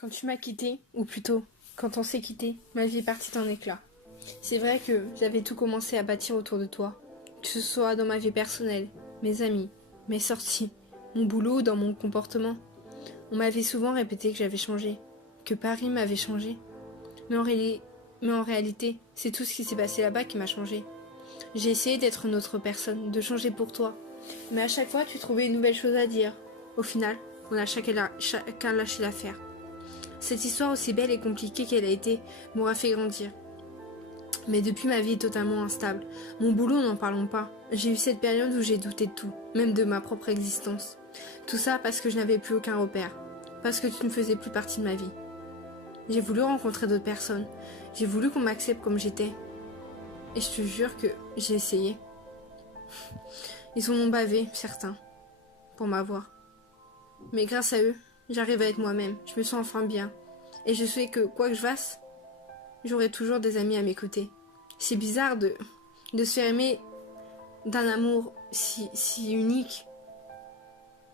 Quand tu m'as quitté, ou plutôt, quand on s'est quitté, ma vie est partie en éclats. C'est vrai que j'avais tout commencé à bâtir autour de toi, que ce soit dans ma vie personnelle, mes amis, mes sorties, mon boulot ou dans mon comportement. On m'avait souvent répété que j'avais changé, que Paris m'avait changé. Mais en réalité, c'est tout ce qui s'est passé là-bas qui m'a changé. J'ai essayé d'être une autre personne, de changer pour toi. Mais à chaque fois, tu trouvais une nouvelle chose à dire. Au final, on a chacun lâché l'affaire. Cette histoire, aussi belle et compliquée qu'elle a été, m'aura fait grandir. Mais depuis, ma vie est totalement instable. Mon boulot, n'en parlons pas. J'ai eu cette période où j'ai douté de tout, même de ma propre existence. Tout ça parce que je n'avais plus aucun repère. Parce que tu ne faisais plus partie de ma vie. J'ai voulu rencontrer d'autres personnes. J'ai voulu qu'on m'accepte comme j'étais. Et je te jure que j'ai essayé. Ils en ont bavé, certains, pour m'avoir. Mais grâce à eux, j'arrive à être moi-même. Je me sens enfin bien. Et je sais que, quoi que je fasse, j'aurai toujours des amis à mes côtés. C'est bizarre de se faire aimer d'un amour si unique.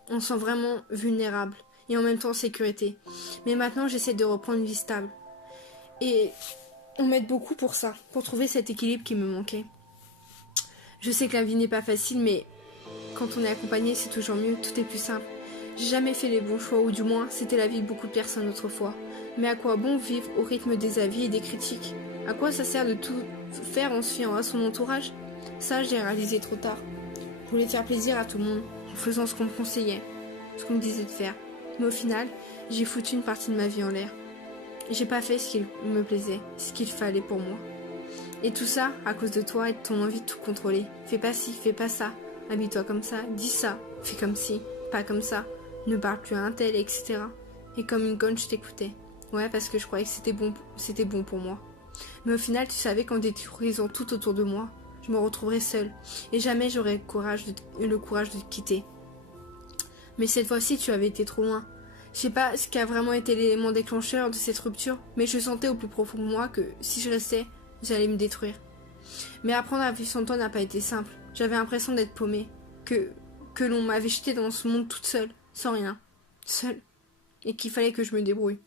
On se sent vraiment vulnérable et en même temps en sécurité. Mais maintenant, j'essaie de reprendre une vie stable. Et on m'aide beaucoup pour ça, pour trouver cet équilibre qui me manquait. Je sais que la vie n'est pas facile, mais quand on est accompagné, c'est toujours mieux, tout est plus simple. J'ai jamais fait les bons choix, ou du moins, c'était la vie de beaucoup de personnes autrefois. Mais à quoi bon vivre au rythme des avis et des critiques? À quoi ça sert de tout faire en se fiant à son entourage? Ça, j'ai réalisé trop tard. Je voulais faire plaisir à tout le monde, en faisant ce qu'on me conseillait, ce qu'on me disait de faire. Mais au final, j'ai foutu une partie de ma vie en l'air. J'ai pas fait ce qui me plaisait, ce qu'il fallait pour moi. Et tout ça à cause de toi et de ton envie de tout contrôler. Fais pas ci, fais pas ça, habille-toi comme ça, dis ça, fais comme ci, pas comme ça, ne parle plus à un tel, etc. Et comme une conne, je t'écoutais. Ouais, parce que je croyais que c'était bon pour moi. Mais au final, tu savais qu'en détruisant tout autour de moi, je me retrouverais seule. Et jamais j'aurais le courage de te quitter. Mais cette fois-ci, tu avais été trop loin. Je sais pas ce qui a vraiment été l'élément déclencheur de cette rupture, mais je sentais au plus profond de moi que si je restais, j'allais me détruire. Mais apprendre à vivre sans toi n'a pas été simple. J'avais l'impression d'être paumée, que l'on m'avait jetée dans ce monde toute seule, sans rien, seule, et qu'il fallait que je me débrouille.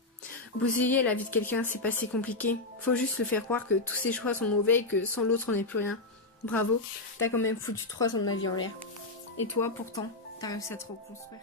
Bousiller la vie de quelqu'un, c'est pas si compliqué. Faut juste le faire croire que tous ses choix sont mauvais et que sans l'autre on n'est plus rien. Bravo, t'as quand même foutu 3 ans de ma vie en l'air. Et toi, pourtant, t'as réussi à te reconstruire.